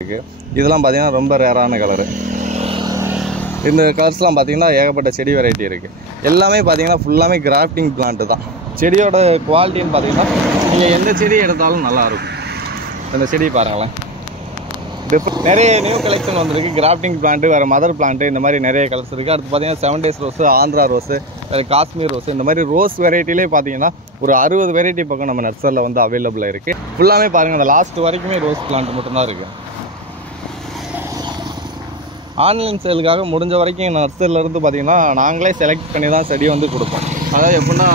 இதெல்லாம் பார்த்தீங்கன்னா ரொம்ப ரேரான கலரு. இந்த கலர்ஸ்லாம் பார்த்தீங்கன்னா ஏகப்பட்ட செடி வெரைட்டி இருக்குது. எல்லாமே பார்த்தீங்கன்னா ஃபுல்லாமே கிராஃப்டிங் பிளான்ட்டு தான். செடியோட குவாலிட்டின்னு பார்த்தீங்கன்னா நீங்கள் எந்த செடி எடுத்தாலும் நல்லாயிருக்கும். இந்த செடி பாருங்களேன், நிறைய நியூ கலெக்ஷன் வந்திருக்கு. கிராஃப்டிங் பிளான்ட்டு, வேறு மதர் பிளான்ட்டு, இந்த மாதிரி நிறைய கலர்ஸ் இருக்குது. அடுத்து பார்த்தீங்கன்னா 7 days rose, Andhra rose, Kashmir rose, இந்த மாதிரி ரோஸ் வெரைட்டிலே பார்த்தீங்கன்னா ஒரு 60 வெரைட்டி பக்கம் நம்ம நர்சரியில் வந்து அவைலபிளாக இருக்குது. ஃபுல்லாமே பாருங்கள், அந்த லாஸ்ட் வரைக்குமே ரோஸ் பிளான்ட் மட்டும்தான் இருக்குது. ஆன்லைன் சேலுக்காக முடிஞ்ச வரைக்கும் நர்சரியிலேருந்து பார்த்திங்கன்னா நாங்களே செலக்ட் பண்ணி தான் செடி வந்து கொடுப்போம். அதாவது எப்படின்னா,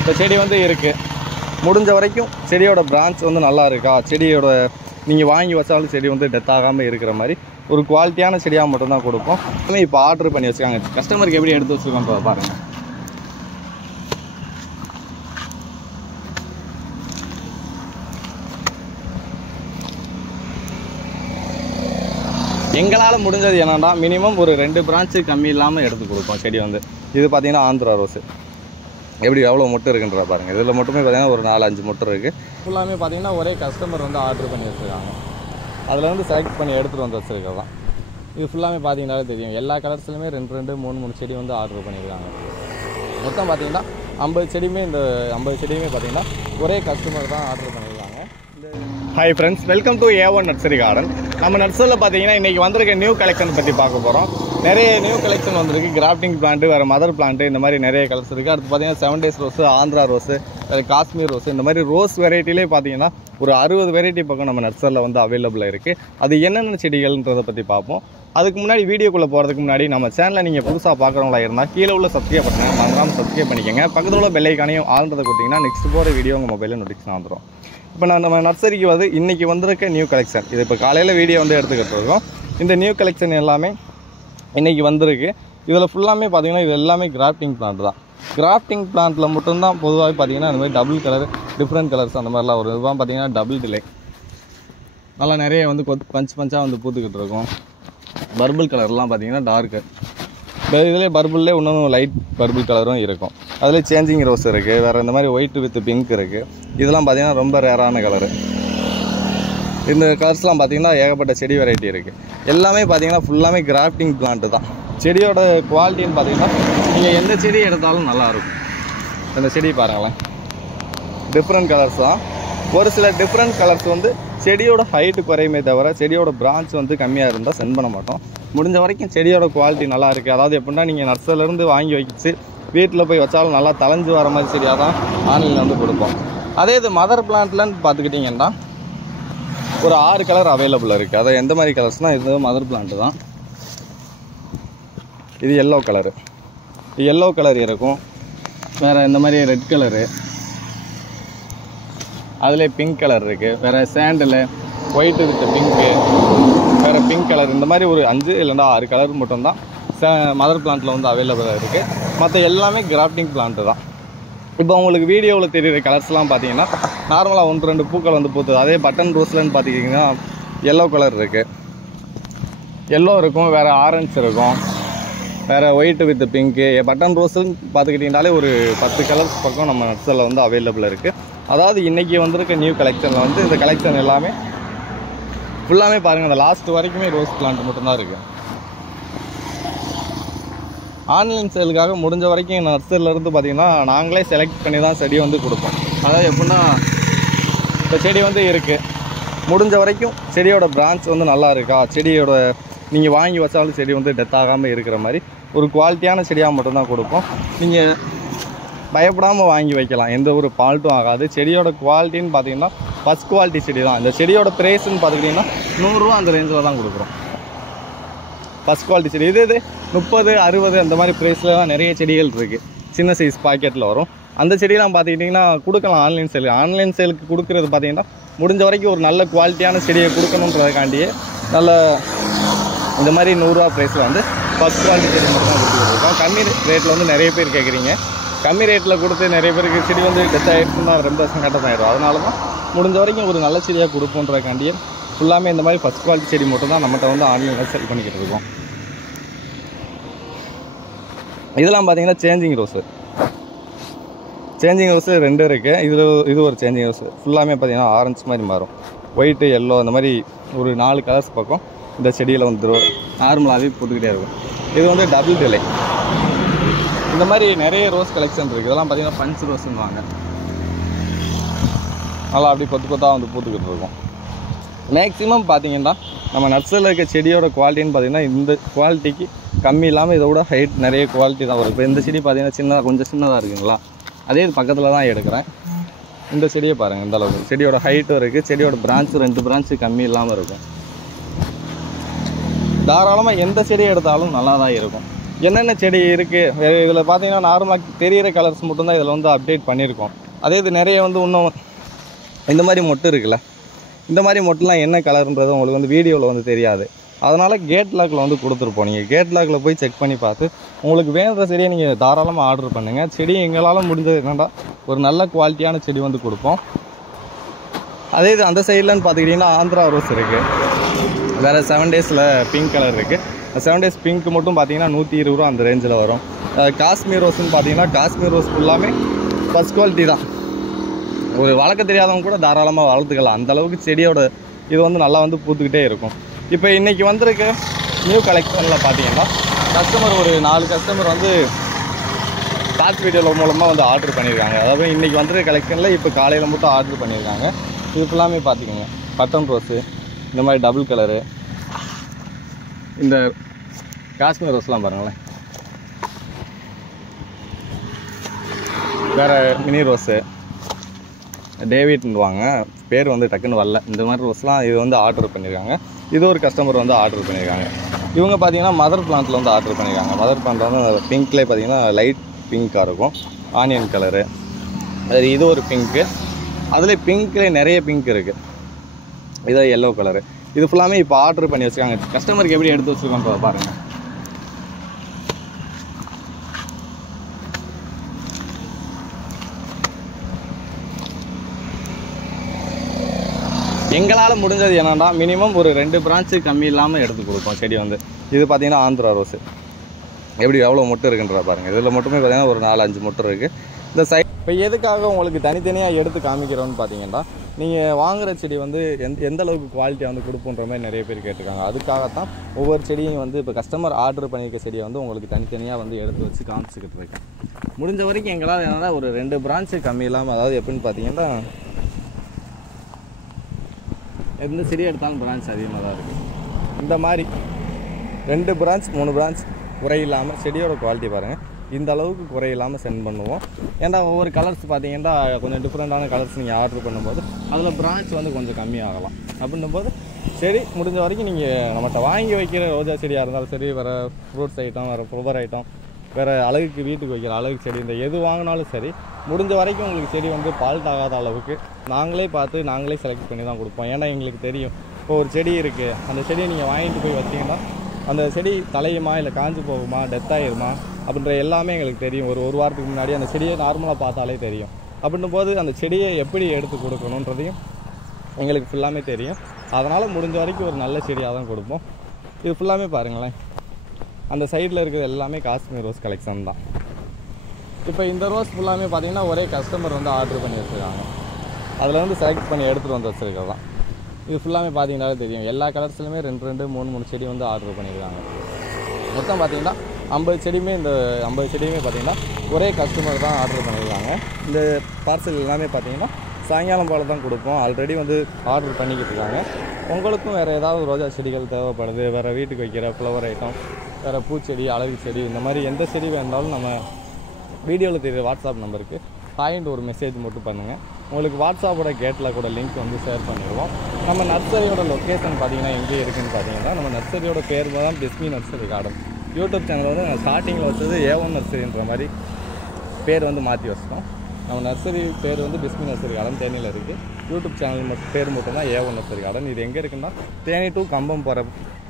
இப்போ செடி வந்து இருக்குது, முடிஞ்ச வரைக்கும் செடியோட பிரான்ச் வந்து நல்லா இருக்கா, செடியோட நீங்கள் வாங்கி வச்சாலும் செடி வந்து டெத் ஆகாமல் இருக்கிற மாதிரி ஒரு குவாலிட்டியான செடியாக மட்டும்தான் கொடுப்போம். இப்போ ஆர்டர் பண்ணி வச்சுருக்காங்க. கஸ்டமருக்கு எப்படி எடுத்து வச்சுருக்கோன்றத பாருங்கள். எங்களால் முடிஞ்சது என்னென்னா, மினிமம் ஒரு 2 பிரான்ச்சு கம்மி இல்லாமல் எடுத்து கொடுப்போம் செடி வந்து. இது பார்த்திங்கன்னா ஆந்திரா ரோஸு எப்படி எவ்வளோ மொட்டு இருக்குன்றத பாருங்கள். இதில் மட்டுமே பார்த்திங்கன்னா ஒரு 4-5 மொட்டு இருக்குது. ஃபுல்லாமே பார்த்திங்கன்னா ஒரே கஸ்டமர் வந்து ஆர்டர் பண்ணி வச்சுருக்காங்க. அதில் வந்து செலக்ட் பண்ணி எடுத்துகிட்டு வந்து வச்சுருக்கிறது தான். இது ஃபுல்லாமே பார்த்திங்கனாலே தெரியும், எல்லா கலர்ஸ்லையுமே 2, 3 செடி வந்து ஆர்டர் பண்ணியிருக்காங்க. மொத்தம் பார்த்திங்கன்னா 50 செடியுமே, இந்த 50 செடியுமே பார்த்திங்கன்னா ஒரே கஸ்டமர் தான் ஆர்டர் பண்ணியிருக்காங்க. Hi friends, welcome to A1 nursery garden. நம்ம நர்சரியில் பார்த்தீங்கன்னா இன்றைக்கி வந்திருக்க நியூ கலெக்ஷன் பற்றி பார்க்க போகிறோம். நிறைய நியூ கலெக்ஷன் வந்திருக்கு. கிராஃப்டிங் பிளான்ட்டு, வேறு மதர் பிளான்ட்டு, இந்த மாதிரி நிறைய கலர்ஸ் இருக்குது. அடுத்து பார்த்தீங்கன்னா 7 days rose, Andhra rose, Kashmir rose, இந்த மாதிரி ரோஸ் வெரைட்டிலே பார்த்தீங்கன்னா ஒரு 60 வெரைட்டி பக்கம் நம்ம நர்சரியில் வந்து அவைலபிளாக இருக்குது. அது என்னென்ன செடிகள்ன்றதை பற்றி பார்ப்போம். அதுக்கு முன்னாடி வீடியோக்குள்ளே போகிறதுக்கு முன்னாடி நம்ம சேனலை நீங்கள் புதுசாக பார்க்குறவங்களா இருந்தால் கீழே உள்ள சப்ஸ்கிரைப் பட்டனை மறக்காமல் சப்ஸ்கிரைப் பண்ணிக்கோங்க. பக்கத்தில் உள்ள பெல் ஐகானையும் ஆல்ன்றதை கொடுத்தீங்கன்னா நெக்ஸ்ட் போகிற வீடியோ உங்கள் மொபைலில் நோட்டிஃபிகேஷன் வந்துடும். இப்போ நம்ம நர்சரிக்கு வந்து இன்றைக்கி வந்திருக்க நியூ கலெக்ஷன், இது இப்போ காலையில் வீடியோ வந்து எடுத்துக்கிட்டு இருக்கோம். இந்த நியூ கலெக்ஷன் எல்லாமே இன்றைக்கி வந்திருக்கு. இதில் ஃபுல்லாமே பார்த்திங்கன்னா இது எல்லாமே கிராஃப்டிங் பிளான்ட் தான். கிராஃப்டிங் பிளான்ட்டில் மட்டும்தான் பொதுவாக பார்த்திங்கன்னா இந்த மாதிரி டபுள் கலர், டிஃப்ரெண்ட் கலர்ஸ் அந்த மாதிரிலாம் வரும். இதுதான் பார்த்திங்கன்னா டபுள் டிலே, நல்லா நிறைய வந்து பஞ்சாக வந்து பூத்துக்கிட்டு இருக்கும். பர்பிள் கலர்லாம் பார்த்திங்கன்னா டார்க்கு, இதிலே பர்பிள்லேயே இன்னும் லைட் பர்பிள் கலரும் இருக்கும். அதில் சேஞ்சிங் ரோஸ் இருக்குது, வேறு இந்த மாதிரி ஒயிட் வித் பிங்க் இருக்குது. இதெல்லாம் பார்த்திங்கன்னா ரொம்ப ரேரான கலரு. இந்த கலர்ஸ்லாம் பார்த்திங்கன்னா ஏகப்பட்ட செடி வெரைட்டி இருக்குது. எல்லாமே பார்த்திங்கன்னா ஃபுல்லாமே கிராஃப்டிங் பிளான்ட்டு தான். செடியோட குவாலிட்டின்னு பார்த்திங்கன்னா நீங்கள் எந்த செடி எடுத்தாலும் நல்லாயிருக்கும். இந்த செடி பாருங்களேன், டிஃப்ரெண்ட் கலர்ஸ் தான். ஒரு சில டிஃப்ரெண்ட் கலர்ஸ் வந்து செடியோட ஹைட்டு குறையுமே தவிர செடியோட பிரான்ச் வந்து கம்மியாக இருந்தால் சென்ட் பண்ண மாட்டோம். முடிஞ்ச வரைக்கும் செடியோட குவாலிட்டி நல்லா இருக்குது. அதாவது எப்படின்னா, நீங்கள் நர்சரிலேருந்து வாங்கி வச்சு வீட்டில் போய் வச்சாலும் நல்லா தளைஞ்சு வர மாதிரி செடியாக தான் ஆன்லைனில் வந்து கொடுப்போம். அதே இது மதர் பிளான்ட்லன்னு பார்த்துக்கிட்டிங்கன்னா ஒரு 6 கலர் அவைலபிள் இருக்குது. அதை எந்த மாதிரி கலர்ஸ்னால், இது மதர் பிளான்ட்டு தான். இது எல்லோ கலரு, எல்லோ கலர் இருக்கும். வேறு இந்த மாதிரி ரெட் கலரு, அதில் பிங்க் கலர் இருக்குது. வேறு சாண்டில், ஒயிட்டு வித் பிங்க்கு, வேறு பிங்க் கலர், இந்த மாதிரி ஒரு 5 இல்லைன்னா 6 கலர் மட்டும்தான் மதர் பிளான்ட்டில் வந்து அவைலபிளாக இருக்குது. மற்ற எல்லாமே கிராஃப்டிங் பிளான்ட்டு தான். இப்போ உங்களுக்கு வீடியோவில் தெரிகிற கலர்ஸ்லாம் பார்த்தீங்கன்னா நார்மலாக 1-2 பூக்கள் வந்து பூத்துது. அதே பட்டன் ரோஸ்லன்னு பார்த்துக்கிட்டிங்கன்னா எல்லோ கலர் இருக்குது, எல்லோ இருக்கும், வேறு ஆரஞ்சு இருக்கும், வேறு ஒயிட்டு வித் பிங்க்கு. பட்டன் ரோஸுன்னு பார்த்துக்கிட்டிங்கனாலே ஒரு 10 கலர்ஸ் பக்கம் நம்ம நர்சரியில் வந்து அவைலபிளாக இருக்குது. அதாவது இன்றைக்கி வந்திருக்க நியூ கலெக்ஷனில் வந்து இந்த கலெக்ஷன் எல்லாமே ஃபுல்லாமே பாருங்கள், அந்த லாஸ்ட் வரைக்குமே ரோஸ் பிளான்ட் மட்டும்தான் இருக்குது. ஆன்லைன் சேலுக்காக முடிஞ்ச வரைக்கும் நர்சரியிலேருந்து பார்த்திங்கன்னா நாங்களே செலக்ட் பண்ணி தான் செடி வந்து கொடுப்போம். அதாவது எப்படின்னா, இப்போ செடி வந்து இருக்குது, முடிஞ்ச வரைக்கும் செடியோட பிரான்ச் வந்து நல்லா இருக்கா, செடியோட நீங்கள் வாங்கி வச்சாலும் செடி வந்து டெத் ஆகாமல் இருக்கிற மாதிரி ஒரு குவாலிட்டியான செடியாக மட்டும்தான் கொடுப்போம். நீங்கள் பயப்படாமல் வாங்கி வைக்கலாம், எந்த ஒரு ஃபால்ட்டும் ஆகாது. செடியோட குவாலிட்டின்னு பார்த்திங்கன்னா ஃபஸ்ட் குவாலிட்டி செடி தான். இந்த செடியோட ப்ரைஸ்ன்னு பார்த்துக்கிட்டிங்கன்னா 100 ரூபா அந்த ரேஞ்சில் தான் கொடுக்குறோம். ஃபஸ்ட் குவாலிட்டி செடி இது 30, 60 அந்த மாதிரி ப்ரைஸில் தான் நிறைய செடிகள் இருக்குது. சின்ன சைஸ் பாக்கெட்டில் வரும். அந்த செடியெலாம் பார்த்துக்கிட்டிங்கன்னா கொடுக்கலாம் ஆன்லைன் சேல். ஆன்லைன் சேலுக்கு கொடுக்குறது பார்த்திங்கன்னா முடிஞ்ச வரைக்கும் ஒரு நல்ல குவாலிட்டியான செடியை கொடுக்கணுன்றதுக்காண்டியே நல்ல இந்த மாதிரி 100 ரூபா ப்ரைஸில் வந்து ஃபஸ்ட் குவாலிட்டி செடி மட்டும் தான் கொடுத்துருக்கோம். கம்மி ரேட்டில் வந்து நிறைய பேர் கேட்குறீங்க. கம்மி ரேட்டில் கொடுத்து நிறைய பேருக்கு செடி வந்து டெத் ஆகிடுச்சுன்னா ரொம்ப சங்கடம் ஆகிடும். அதனால தான் முடிஞ்ச வரைக்கும் ஒரு நல்ல செடியாக கொடுப்போன்றதுக்காண்டியே ஃபுல்லாமே இந்த மாதிரி ஃபஸ்ட் குவாலிட்டி செடி மட்டும் தான் நம்மகிட்ட வந்து ஆன்லைனில் செல் பண்ணிக்கிட்டு இருக்கோம். இதெல்லாம் பார்த்தீங்கன்னா சேஞ்சிங் ரோஸு, சேஞ்சிங் ரோஸு 2 இருக்குது. இது ஒரு சேஞ்சிங் ரோஸு ஃபுல்லாமே பார்த்தீங்கன்னா ஆரஞ்சு மாதிரி மாறும். ஒயிட்டு எல்லோ அந்த மாதிரி ஒரு 4 கலர்ஸ் பக்கம் இந்த செடியில் வந்துடும். நார்மலாகவே பூத்துக்கிட்டே இருக்கும். இது வந்து டபுள் டிலே. இந்த மாதிரி நிறைய ரோஸ் கலெக்ஷன் இருக்குது. இதெல்லாம் பார்த்திங்கன்னா பஞ்ச் ரோஸ்ன்னு வாங்க. நல்லா அப்படி கொத்து கொத்தாக வந்து பூத்துக்கிட்டு இருக்கும். மேக்ஸிமம் பார்த்திங்கன்னா நம்ம நர்சரியில் இருக்க செடியோட குவாலிட்டின்னு பார்த்திங்கன்னா இந்த குவாலிட்டிக்கு கம்மி இல்லாமல் இதோட ஹைட் நிறைய குவாலிட்டி தான் வரும். இப்போ இந்த செடி பார்த்திங்கன்னா சின்னதாக கொஞ்சம் சின்னதாக இருக்குங்களா, அதே இது பக்கத்தில் தான் எடுக்கிறேன். இந்த செடியை பாருங்கள், இந்த அளவுக்கு செடியோட ஹைட்டும் இருக்குது. செடியோட பிரான்ச்சு 2 பிரான்ச்சு கம்மி இல்லாமல் இருக்கும். தாராளமாக எந்த செடியை எடுத்தாலும் நல்லா தான் இருக்கும். என்னென்ன செடி இருக்குது இதில் பார்த்திங்கன்னா நார்மலாக தெரிகிற கலர்ஸ் மட்டும்தான் இதில் வந்து அப்டேட் பண்ணியிருக்கோம். அதே இது நிறைய வந்து இன்னும் இந்த மாதிரி மொட்டு இருக்குல்ல, இந்த மாதிரி மொட்டுலாம் என்ன கலர்ன்றது உங்களுக்கு வந்து வீடியோவில் வந்து தெரியாது. அதனால் கேட் லாக்கில் வந்து கொடுத்துருப்போம். நீங்கள் கேட் லாக்கில் போய் செக் பண்ணி பார்த்து உங்களுக்கு வேணுற செடியை நீங்கள் தாராளமாக ஆர்டர் பண்ணுங்கள். செடி எங்களால் முடிஞ்சது என்னென்னா ஒரு நல்ல குவாலிட்டியான செடி வந்து கொடுப்போம். அதே இது அந்த சைட்லன்னு பார்த்துக்கிட்டிங்கன்னா ஆந்திரா ரோஸ் இருக்குது. வேறு 7 டேஸில் பிங்க் கலர் இருக்குது. 7 டேஸ் பிங்க் மட்டும் பார்த்திங்கன்னா 120 ரூபா அந்த ரேஞ்சில் வரும். காஷ்மீர் ரோஸ்ன்னு பார்த்திங்கன்னா காஷ்மீர் ரோஸ் ஃபுல்லாமே ஃபஸ்ட் குவாலிட்டி தான். ஒரு வளர்க்க தெரியாதவங்க கூட தாராளமாக வளர்த்துக்கலாம். அந்தளவுக்கு செடியோட இது வந்து நல்லா வந்து பூத்துக்கிட்டே இருக்கும். இப்போ இன்றைக்கி வந்திருக்க நியூ கலெக்ஷனில் பார்த்தீங்கன்னா கஸ்டமர் ஒரு 4 கஸ்டமர் வந்து ஷார்ட் வீடியோவில் மூலமாக வந்து ஆர்டர் பண்ணியிருக்காங்க. அதாவது இன்றைக்கி வந்திருக்க கலெக்ஷனில் இப்போ காலையில் மட்டும் ஆர்டர் பண்ணியிருக்காங்க. இது ஃபுல்லாமே பார்த்திக்கோங்க, பட்டன் ரோஸு, இந்த மாதிரி டபுள் கலரு, இந்த காஷ்மீர் ரோஸ்லாம் பாருங்களேன், வேறு மினி ரோஸு, டேவிட்னுவாங்க பேர் வந்து டக்குன்னு வரல. இந்த மாதிரி ரோஸ்லாம் இது வந்து ஆர்டர் பண்ணியிருக்காங்க. இது ஒரு கஸ்டமர் வந்து ஆர்டர் பண்ணியிருக்காங்க. இவங்க பார்த்தீங்கன்னா மதர் பிளான்ட்டில் வந்து ஆர்டர் பண்ணியிருக்காங்க. மதர் பிளான்ட் வந்து பிங்க்லேயே பார்த்தீங்கன்னா லைட் பிங்க்காக இருக்கும், ஆனியன் கலரு. அது இது ஒரு பிங்க்கு, அதில் பிங்க்லேயே நிறைய பிங்க் இருக்குது. இது எல்லோ கலரு. இது ஃபுல்லாமே இப்போ ஆர்டர் பண்ணி வச்சுருக்காங்க. கஸ்டமருக்கு எப்படி எடுத்து வச்சுருக்கோம் பாருங்கள். எங்களால் முடிஞ்சது என்னென்னா மினிமம் ஒரு 2 பிரான்ச்சு கம்மி இல்லாமல் எடுத்து கொடுப்போம் செடி வந்து. இது பார்த்திங்கன்னா ஆந்திரா ரோஸு எப்படி எவ்வளோ மொட்டு இருக்குன்ற பாருங்கள். இதில் மட்டுமே பார்த்திங்கன்னா ஒரு 4-5 மொட்டு இருக்குது. இந்த சைட் இப்போ எதுக்காக உங்களுக்கு தனித்தனியாக எடுத்து காமிக்கிறோன்னு பார்த்தீங்கன்னா, நீங்கள் வாங்குகிற செடி வந்து எந்த அளவுக்கு குவாலிட்டியாக வந்து கொடுப்போன்ற மாதிரி நிறைய பேர் கேட்டிருக்காங்க. அதுக்காகத்தான் ஒவ்வொரு செடியும் வந்து இப்போ கஸ்டமர் ஆர்டர் பண்ணியிருக்க செடியை வந்து உங்களுக்கு தனித்தனியாக வந்து எடுத்து வச்சு காமிச்சிக்கிட்டு இருக்கேன். முடிஞ்ச வரைக்கும் எங்களால் என்னென்னா ஒரு 2 பிரான்ச்சு கம்மி இல்லாமல், அதாவது எப்படின்னு பார்த்தீங்கன்னா எந்த செடி எடுத்தாலும் பிரான்ச் அதிகமாக தான் இருக்குது. இந்த மாதிரி 2 பிரான்ச் 3 பிரான்ச் குறையில்லாமல் செடியோட குவாலிட்டி பாருங்கள், இந்த அளவுக்கு குறையில்லாமல் சென்ட் பண்ணுவோம். ஏன்னா ஒவ்வொரு கலர்ஸ் பார்த்தீங்கன்னா கொஞ்சம் டிஃப்ரெண்ட்டான கலர்ஸ் நீங்கள் ஆர்டர் பண்ணும்போது அதில் பிரான்ச் வந்து கொஞ்சம் கம்மியாகலாம். அப்படின்னும்போது செடி முடிஞ்ச வரைக்கும் நீங்கள் நம்மகிட்ட வாங்கி வைக்கிற ரோஜா செடியாக இருந்தாலும் சரி, வேறு ஃப்ரூட்ஸ் ஐட்டம், வேறு ஃப்ளவர் ஐட்டம், வேறு அழகுக்கு வீட்டுக்கு வைக்கிற அழகு செடி, இந்த எது வாங்கினாலும் சரி முடிஞ்ச வரைக்கும் உங்களுக்கு செடி வந்து ஃபால்ட் ஆகாத அளவுக்கு நாங்களே பார்த்து நாங்களே செலக்ட் பண்ணி தான் கொடுப்போம். ஏன்னா எங்களுக்கு தெரியும் இப்போ ஒரு செடி இருக்குது, அந்த செடியை நீங்கள் வாங்கிட்டு போய் வச்சிங்கன்னா அந்த செடி தலையுமா இல்லை காஞ்சு போகுமா, டெத் ஆகிருமா அப்படின்ற எல்லாமே எங்களுக்கு தெரியும். ஒரு வாரத்துக்கு முன்னாடி அந்த செடியை நார்மலாக பார்த்தாலே தெரியும். அப்படின்னும் போது அந்த செடியை எப்படி எடுத்து கொடுக்கணுன்றதையும் எங்களுக்கு ஃபுல்லாமே தெரியும். அதனால் முடிஞ்ச வரைக்கும் ஒரு நல்ல செடியாக தான் கொடுப்போம். இது ஃபுல்லாமே பாருங்களேன், அந்த சைடில் இருக்கிறது எல்லாமே காஷ்மீர் ரோஸ் கலெக்ஷன் தான். இப்போ இந்த ரோஸ் ஃபுல்லாமே பார்த்திங்கன்னா ஒரே கஸ்டமர் வந்து ஆர்டர் பண்ணி வச்சுருக்காங்க. அதில் வந்து செலக்ட் பண்ணி எடுத்துகிட்டு வந்து வச்சுருக்கிறது தான். இது ஃபுல்லாமே பார்த்தீங்கன்னாலே தெரியும், எல்லா கலர்ஸ்லையுமே 2 3 செடி வந்து ஆர்டர் பண்ணியிருக்காங்க. மொத்தம் பார்த்திங்கன்னா 50 செடியுமே, இந்த 50 செடியுமே பார்த்திங்கன்னா ஒரே கஸ்டமர் தான் ஆர்டர் பண்ணியிருக்காங்க. இந்த பார்சல் எல்லாமே பார்த்திங்கன்னா சாயங்காலம் போல் தான் கொடுப்போம். ஆல்ரெடி வந்து ஆர்டர் பண்ணிக்கிட்டு இருக்காங்க. உங்களுக்கும் வேறு ஏதாவது ரோஜா செடிகள் தேவைப்படுது, வேறு வீட்டுக்கு வைக்கிற ஃப்ளவர் ஐட்டம், வேறு பூச்செடி, அழகு செடி, இந்த மாதிரி எந்த செடி வேணாலும் நம்ம வீடியோவில் தெரியுற வாட்ஸ்அப் நம்பருக்கு ஹாய்னு ஒரு மெசேஜ் மட்டும் பண்ணுங்கள். உங்களுக்கு வாட்ஸ்அப்போட கேட்டில் கூட லிங்க் வந்து ஷேர் பண்ணிடுவோம். நம்ம நர்சரியோட லொக்கேஷன் பார்த்திங்கன்னா எங்கே இருக்குதுன்னு பார்த்தீங்கன்னா, நம்ம நர்சரியோட பேர் தான் Bismi nursery garden. YouTube channel வந்து நான் ஸ்டார்டிங்கில் வச்சது A1 நர்சரின்ற மாதிரி பேர் வந்து மாற்றி வச்சிட்டோம். நம்ம நர்சரி பேர் வந்து பிஸ்மி நர்சரி கார்டன் தேனியில் இருக்குது. யூடியூப் சேனல் பேர் மட்டும்தான் A1 நர்சரி கார்டன். இது எங்கே இருக்குன்னா தேனி டு கம்பம் போகிற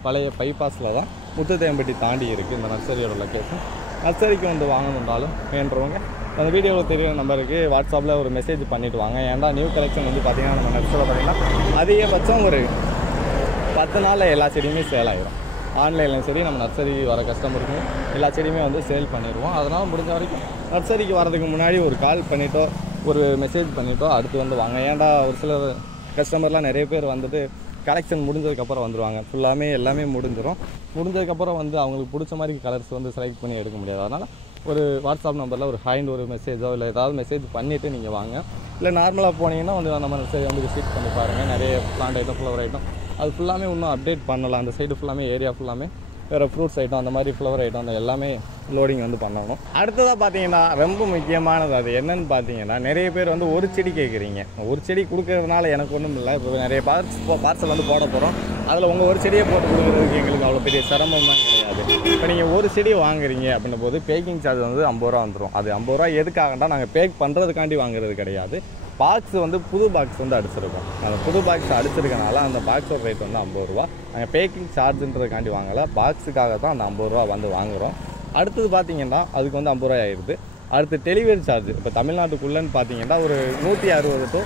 பழைய பைபாஸில் தான், முத்துத்தேம்பட்டி தாண்டி இருக்குது இந்த நர்சரியோட லொக்கேஷன். நர்சரிக்கு வந்து வாங்கணுன்றாலும் வேண்டுறவங்க அந்த வீடியோவில் தெரியுற நம்பருக்கு வாட்ஸ்அப்பில் ஒரு மெசேஜ் பண்ணிவிட்டு வாங்க. ஏன்னா நியூ கலெக்ஷன் வந்து பார்த்திங்கன்னா நம்ம நர்சரியில் பார்த்திங்கன்னா அதிகபட்சம் ஒரு 10 நாளில் எல்லா செடியுமே சேல் ஆகிடும். ஆன்லைன்லையும் சரி, நம்ம நர்சரி வர கஸ்டமருக்கும் எல்லா செடியுமே வந்து சேல் பண்ணிடுவோம். அதனால் முடிஞ்ச வரைக்கும் நர்சரிக்கு வரதுக்கு முன்னாடி ஒரு கால் பண்ணிட்டோ ஒரு மெசேஜ் பண்ணிட்டோ அடுத்து வந்து வாங்க. ஏன்டா ஒரு சிலர் கஸ்டமர்லாம் நிறைய பேர் வந்துட்டு கலெக்ஷன் முடிஞ்சதுக்கப்புறம் வந்துடுவாங்க. ஃபுல்லாமே எல்லாமே முடிஞ்சதுக்கப்புறம் வந்து அவங்களுக்கு பிடிச்ச மாதிரி கலர்ஸ் வந்து செலக்ட் பண்ணி எடுக்க முடியாது. அதனால் ஒரு வாட்ஸ்அப் நம்பரில் ஒரு ஹாய்னு ஒரு மெசேஜோ இல்லை ஏதாவது மெசேஜ் பண்ணிவிட்டு நீங்கள் வாங்க. இல்லை நார்மலாக போனீங்கன்னா வந்து நம்ம சரி வந்து விசிட் பண்ணி பாருங்கள். நிறைய பிளான்ட் ஐட்டம், ஃப்ளவர் ஐட்டம் அது ஃபுல்லாமே இன்னும் அப்டேட் பண்ணலாம். அந்த சைடு ஃபுல்லாமே ஏரியா ஃபுல்லாமே வேறு ஃப்ரூட்ஸ் ஐட்டம், அந்த மாதிரி ஃப்ளவர் ஐட்டம், அந்த எல்லாமே லோடிங் வந்து பண்ணணும். அடுத்ததாக பார்த்தீங்கன்னா ரொம்ப முக்கியமானது அது என்னென்னு பார்த்தீங்கன்னா, நிறைய பேர் வந்து ஒரு செடி கேட்குறீங்க. ஒரு செடி கொடுக்கறதுனால எனக்கு ஒன்றும் இல்லை. இப்போ நிறைய பார்சல் வந்து போட போகிறோம். அதில் உங்கள் ஒரு செடியை போட்டு கொடுக்குறதுக்கு எங்களுக்கு அவ்வளோ பெரிய சிரமம்லாம் கிடையாது. இப்போ நீங்கள் ஒரு செடி வாங்குறீங்க அப்படின்னும் போது பேக்கிங் சார்ஜ் வந்து 50 ரூபா வந்துடும். அது 50 ரூபா எதுக்காகண்டா நாங்கள் பேக் பண்ணுறதுக்காண்டி வாங்குறது கிடையாது. பாக்ஸ் வந்து புது பாக்ஸ் வந்து அடிச்சிருக்கோம். அந்த புது பாக்ஸ் அடிச்சிருக்கனால அந்த பாக்ஸோட ரேட் வந்து 50 ரூபா. நாங்கள் பேக்கிங் சார்ஜுன்றதுக்காண்டி வாங்கலை, பாக்ஸுக்காக தான் அந்த 50 ரூபா வந்து வாங்குகிறோம். அடுத்தது பார்த்தீங்கன்னா அதுக்கு வந்து 50 ரூபா ஆயிடுது. அடுத்து டெலிவரி சார்ஜ் இப்போ தமிழ்நாட்டுக்குள்ளேன்னு பார்த்தீங்கன்னா ஒரு 160 to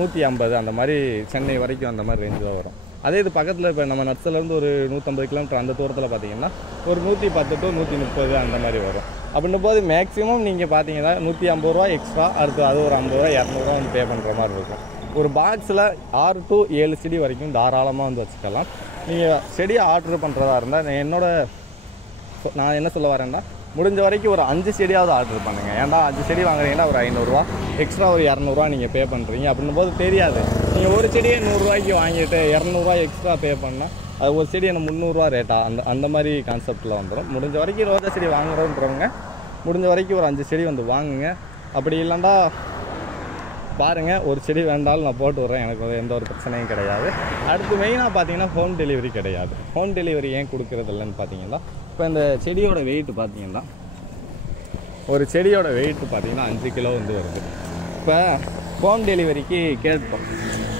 150 அந்த மாதிரி சென்னை வரைக்கும் அந்த மாதிரி ரேஞ்சில் வரும். அதே இது பக்கத்தில் இப்போ நம்ம நட்ஸ்லேருந்து ஒரு 150 கிலோமீட்டர் அந்த தூரத்தில் பார்த்தீங்கன்னா ஒரு 110 to 130 அந்த மாதிரி வரும். அப்படின்னும் போது மேக்ஸிமம் நீங்கள் பார்த்தீங்கன்னா 150 ரூபா எக்ஸ்ட்ரா, அடுத்து அது ஒரு 50 ரூபா 200 ரூபா வந்து பே பண்ணுற மாதிரி இருக்கும். ஒரு பாக்ஸில் 6 to 7 செடி வரைக்கும் தாராளமாக வந்து வச்சுக்கலாம். நீங்கள் செடியை ஆர்டர் பண்ணுறதா இருந்தால் நான் என்ன சொல்ல வரேன்னா, முடிஞ்ச வரைக்கும் ஒரு 5 செடியாவது ஆர்டர் பண்ணுங்கள். ஏன்டா 5 செடி வாங்குறீங்கன்னா ஒரு 500 ரூபா எக்ஸ்ட்ரா ஒரு 200 ரூபா நீங்கள் பே பண்ணுறீங்க. அப்படின்னும் போது தெரியாது, நீங்கள் ஒரு செடியை 100 ரூபாய்க்கு வாங்கிட்டு 200 ரூபா எக்ஸ்ட்ரா பே பண்ணால் அது ஒரு செடி என்ன 300 ரூபா ரேட்டா, அந்த மாதிரி கான்செப்டில் வந்துடும். முடிஞ்ச வரைக்கும் ரோஜா செடி வாங்குறோன்றவங்க முடிஞ்ச வரைக்கும் ஒரு 5 செடி வந்து வாங்குங்க. அப்படி இல்லைண்டா பாருங்கள், ஒரு செடி வேண்டாலும் நான் போட்டு விட்றேன், எனக்கு எந்த ஒரு பிரச்சனையும் கிடையாது. அடுத்து மெயினாக பார்த்தீங்கன்னா ஹோம் டெலிவரி கிடையாது. ஹோம் டெலிவரி ஏன் கொடுக்குறது இல்லைன்னு பார்த்தீங்கன்னா, இப்போ இந்த செடியோட வெயிட் பார்த்தீங்கன்னா ஒரு செடியோட வெயிட் பார்த்தீங்கன்னா 5 கிலோ வந்து வருது. இப்போ ஹோம் டெலிவரிக்கு கேட்போம்,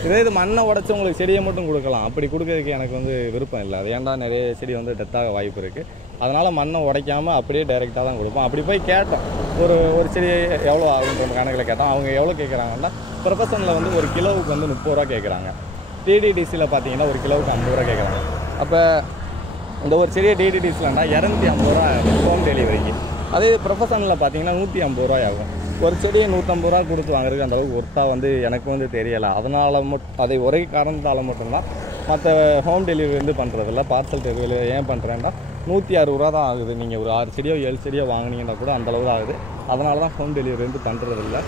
இது மண்ணை உடச்சி உங்களுக்கு செடியை மட்டும் கொடுக்கலாம், அப்படி கொடுக்கறதுக்கு எனக்கு வந்து விருப்பம் இல்லை. அது ஏன்டா நிறைய செடி வந்து டெத்தாக வாய்ப்பு இருக்குது. அதனால் மண்ணை உடைக்காமல் அப்படியே டைரெக்டாக தான் கொடுப்போம். அப்படி போய் கேட்டோம், ஒரு செடி எவ்வளோ ஆகுன்ற கணக்கில் கேட்டோம். அவங்க எவ்வளோ கேட்குறாங்கன்னா, ப்ரொஃபஷனில் வந்து ஒரு கிலோவுக்கு வந்து 30 ரூபா கேட்குறாங்க. டிடிடிசியில் பார்த்தீங்கன்னா ஒரு கிலோவுக்கு 50 ரூபா கேட்குறாங்க. அப்போ இந்த ஒரு செடியை டிடிடிசிலன்னா 250 ரூபா ஹோம் டெலிவரிக்கு. அதே ப்ரொஃபஷனில் பார்த்தீங்கன்னா 150 ரூபாய் ஆகும். ஒரு செடியை 150 ரூபா கொடுத்து வாங்குறதுக்கு அந்தளவுக்கு ஒர்த்தாக வந்து எனக்கு வந்து தெரியலை. அதனால் அதை ஒரே காரணத்தால் மட்டும்தான் மற்ற ஹோம் டெலிவரி வந்து பண்ணுறதில்ல. பார்சல் டெலிவரி ஏன் பண்ணுறேன்னா 160 ரூபா தான் ஆகுது. நீங்கள் ஒரு 6 செடியோ 7 செடியோ வாங்கினீங்கன்னா கூட அந்தளவு தான் ஆகுது. அதனால தான் ஹோம் டெலிவரி வந்து பண்ணுறதில்ல.